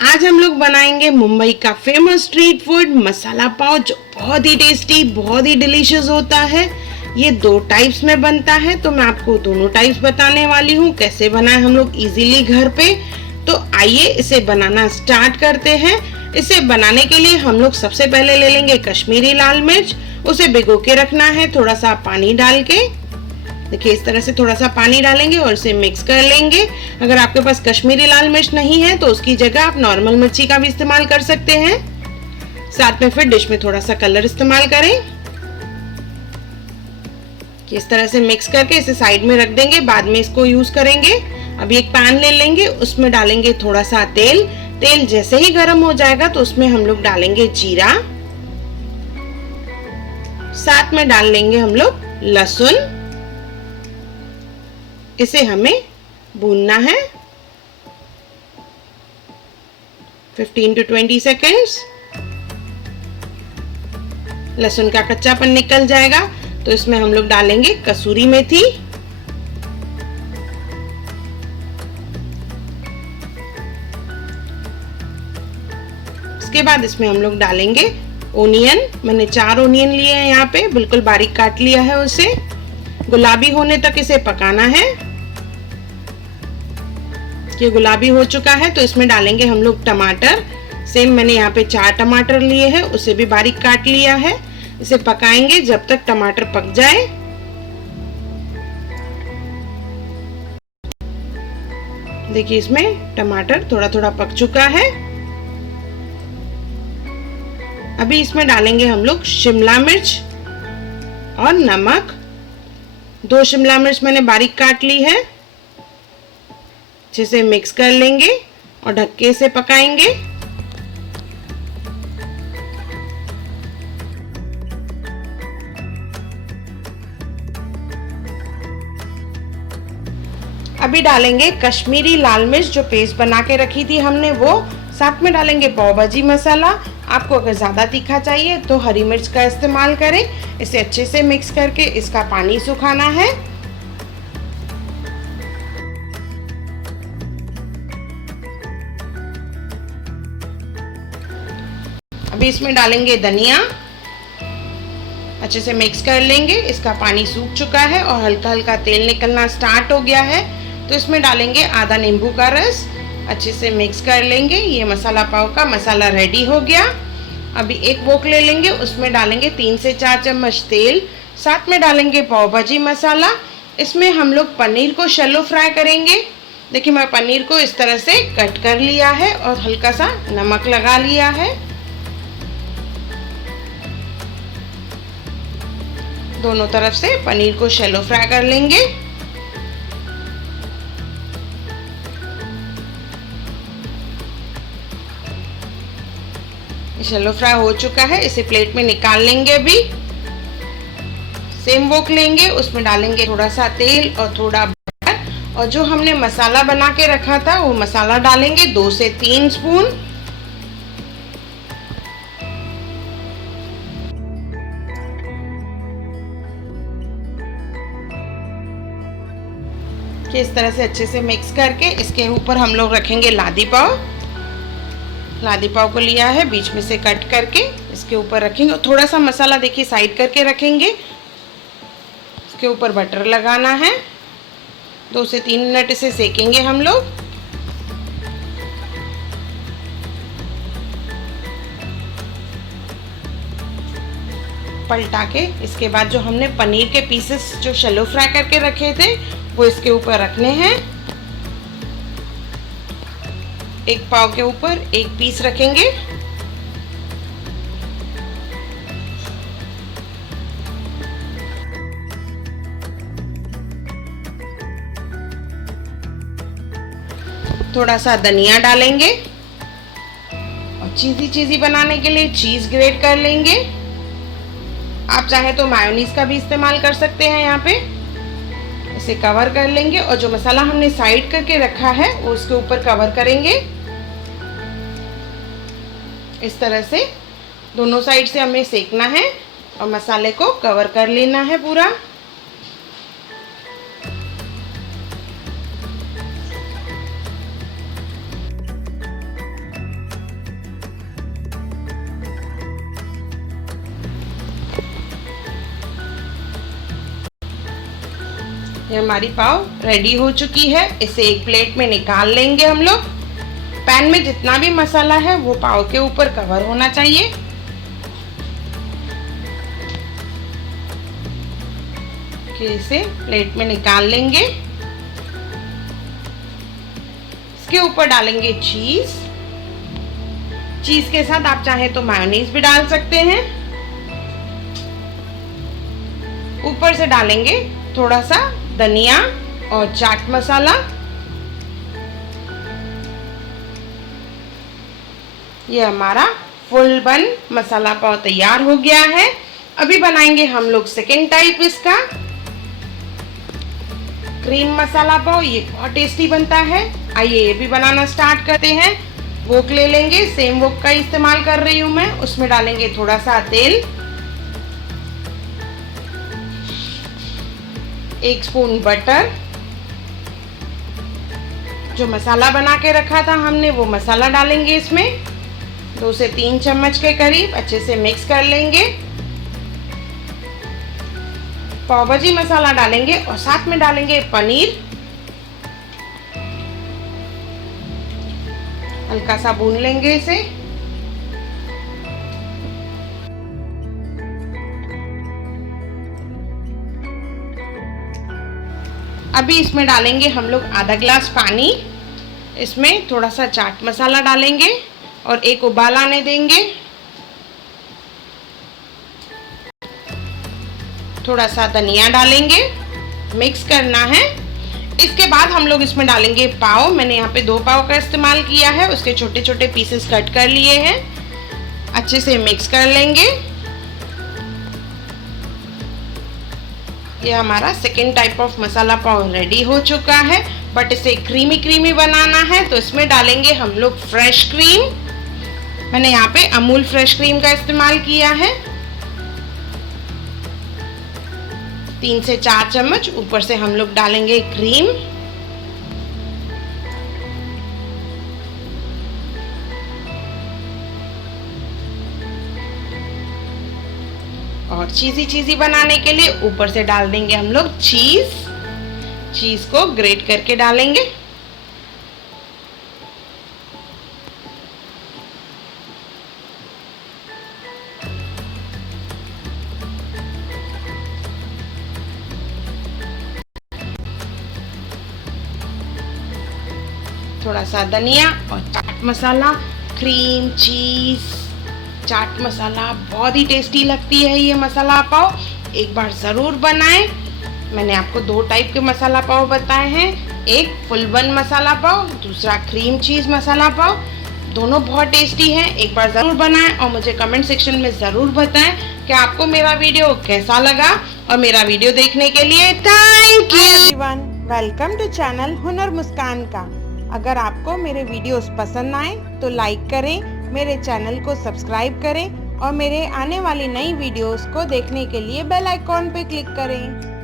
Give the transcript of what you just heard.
आज हम लोग बनाएंगे मुंबई का फेमस स्ट्रीट फूड मसाला पाव, जो बहुत ही टेस्टी, बहुत ही डिलीशियस होता है। ये दो टाइप्स में बनता है, तो मैं आपको दोनों टाइप्स बताने वाली हूँ कैसे बनाएं हम लोग इजीली घर पे। तो आइए इसे बनाना स्टार्ट करते हैं। इसे बनाने के लिए हम लोग सबसे पहले ले लेंगे कश्मीरी लाल मिर्च। उसे भिगो के रखना है थोड़ा सा पानी डाल के। देखिए इस तरह से थोड़ा सा पानी डालेंगे और इसे मिक्स कर लेंगे। अगर आपके पास कश्मीरी लाल मिर्च नहीं है तो उसकी जगह आप नॉर्मल मिर्ची का भी इस्तेमाल कर सकते हैं। साथ में फिर डिश में थोड़ा सा कलर इस्तेमाल करें। इस तरह से मिक्स करके इसे साइड में रख देंगे, बाद में इसको यूज करेंगे। अभी एक पैन ले लेंगे, उसमें डालेंगे थोड़ा सा तेल। तेल जैसे ही गर्म हो जाएगा तो उसमें हम लोग डालेंगे जीरा, साथ में डाल लेंगे हम लोग लहसुन। इसे हमें भूनना है 15 to 20 सेकेंड्स। लहसुन का कच्चापन निकल जाएगा तो इसमें हम लोग डालेंगे कसूरी मेथी। इसके बाद इसमें हम लोग डालेंगे ओनियन। मैंने 4 ओनियन लिए हैं यहाँ पे, बिल्कुल बारीक काट लिया है उसे। गुलाबी होने तक इसे पकाना है। ये गुलाबी हो चुका है तो इसमें डालेंगे हम लोग टमाटर। सेम मैंने यहाँ पे 4 टमाटर लिए हैं, उसे भी बारीक काट लिया है। इसे पकाएंगे जब तक टमाटर पक जाए। देखिए इसमें टमाटर थोड़ा थोड़ा पक चुका है। अभी इसमें डालेंगे हम लोग शिमला मिर्च और नमक। 2 शिमला मिर्च मैंने बारीक काट ली है। अच्छे से मिक्स कर लेंगे और ढक के इसे पकाएंगे। अभी डालेंगे कश्मीरी लाल मिर्च, जो पेस्ट बना के रखी थी हमने वो। साथ में डालेंगे पाव भाजी मसाला। आपको अगर ज़्यादा तीखा चाहिए तो हरी मिर्च का इस्तेमाल करें। इसे अच्छे से मिक्स करके इसका पानी सुखाना है। अभी इसमें डालेंगे धनिया। अच्छे से मिक्स कर लेंगे। इसका पानी सूख चुका है और हल्का हल्का तेल निकलना स्टार्ट हो गया है, तो इसमें डालेंगे आधा नींबू का रस। अच्छे से मिक्स कर लेंगे। ये मसाला पाव का मसाला रेडी हो गया। अभी एक वोक ले लेंगे, उसमें डालेंगे 3 से 4 चम्मच तेल। साथ में डालेंगे पाव भाजी मसाला। इसमें हम लोग पनीर को शैलो फ्राई करेंगे। देखिए मैं पनीर को इस तरह से कट कर लिया है और हल्का सा नमक लगा लिया है। दोनों तरफ से पनीर को शैलो फ्राई कर लेंगे। शैलो फ्राई हो चुका है, इसे प्लेट में निकाल लेंगे। अभी सेम वोक लेंगे, उसमें डालेंगे थोड़ा सा तेल और थोड़ा बटर, और जो हमने मसाला बना के रखा था वो मसाला डालेंगे 2 से 3 स्पून। इस तरह से अच्छे से मिक्स करके इसके ऊपर हम लोग रखेंगे लादी पाव। लादी पाव को लिया है, बीच में से कट करके इसके ऊपर रखेंगे। थोड़ा सा मसाला देखिए साइड करके रखेंगे। इसके ऊपर बटर लगाना है। 2 से 3 मिनट इसे सेकेंगे हम लोग। पलटा के इसके बाद जो हमने पनीर के पीसेस जो शैलो फ्राई करके रखे थे वो इसके ऊपर रखने हैं। एक पाव के ऊपर एक पीस रखेंगे। थोड़ा सा धनिया डालेंगे और चीज़ी बनाने के लिए चीज़ ग्रेट कर लेंगे। आप चाहे तो मायोनीज का भी इस्तेमाल कर सकते हैं। यहाँ पे इसे कवर कर लेंगे और जो मसाला हमने साइड करके रखा है वो इसके ऊपर कवर करेंगे। इस तरह से दोनों साइड से हमें सेकना है और मसाले को कवर कर लेना है पूरा। ये हमारी पाव रेडी हो चुकी है। इसे एक प्लेट में निकाल लेंगे हम लोग। पैन में जितना भी मसाला है वो पाव के ऊपर कवर होना चाहिए। इसे प्लेट में निकाल लेंगे। इसके ऊपर डालेंगे चीज। चीज के साथ आप चाहे तो मायोनीज भी डाल सकते हैं। ऊपर से डालेंगे थोड़ा सा धनिया और चाट मसाला। ये हमारा फुल बन मसाला पाव तैयार हो गया है। अभी बनाएंगे हम लोग सेकेंड टाइप इसका, क्रीम मसाला पाव। ये बहुत टेस्टी बनता है। आइए ये भी बनाना स्टार्ट करते हैं। वोक ले लेंगे, सेम वोक का इस्तेमाल कर रही हूँ मैं। उसमें डालेंगे थोड़ा सा तेल, 1 स्पून बटर, जो मसाला बना के रखा था हमने वो मसाला डालेंगे इसमें, 2 से 3 चम्मच के करीब। अच्छे से मिक्स कर लेंगे। पाव भाजी मसाला डालेंगे और साथ में डालेंगे पनीर। हल्का सा भून लेंगे इसे। अभी इसमें डालेंगे हम लोग आधा ग्लास पानी। इसमें थोड़ा सा चाट मसाला डालेंगे और एक उबाल आने देंगे। थोड़ा सा धनिया डालेंगे, मिक्स करना है। इसके बाद हम लोग इसमें डालेंगे पाव। मैंने यहाँ पे 2 पाव का इस्तेमाल किया है, उसके छोटे छोटे पीसेस कट कर लिए हैं। अच्छे से मिक्स कर लेंगे। ये हमारा second type of masala pav ready हो चुका है। बट इसे क्रीमी क्रीमी बनाना है तो इसमें डालेंगे हम लोग फ्रेश क्रीम। मैंने यहाँ पे अमूल फ्रेश क्रीम का इस्तेमाल किया है, 3 से 4 चम्मच। ऊपर से हम लोग डालेंगे क्रीम। और चीज़ी बनाने के लिए ऊपर से डाल देंगे हम लोग चीज को ग्रेट करके डालेंगे। थोड़ा सा धनिया और चाट मसाला, क्रीम, चीज, चाट मसाला, बहुत ही टेस्टी लगती है ये मसाला पाव। एक बार ज़रूर बनाएं। मैंने आपको 2 टाइप के मसाला पाव बताए हैं, एक फुल बन मसाला पाव, दूसरा क्रीम चीज़ मसाला पाव। दोनों बहुत टेस्टी हैं। एक बार ज़रूर बनाएं और मुझे कमेंट सेक्शन में ज़रूर बताएं कि आपको मेरा वीडियो कैसा लगा। और मेरा वीडियो देखने के लिए thank you everyone. Welcome to channel Hunar Muskan का। अगर आपको मेरे वीडियोस पसंद आए तो लाइक करें, मेरे चैनल को सब्सक्राइब करें और मेरे आने वाली नई वीडियोस को देखने के लिए बेल आइकॉन पे क्लिक करें।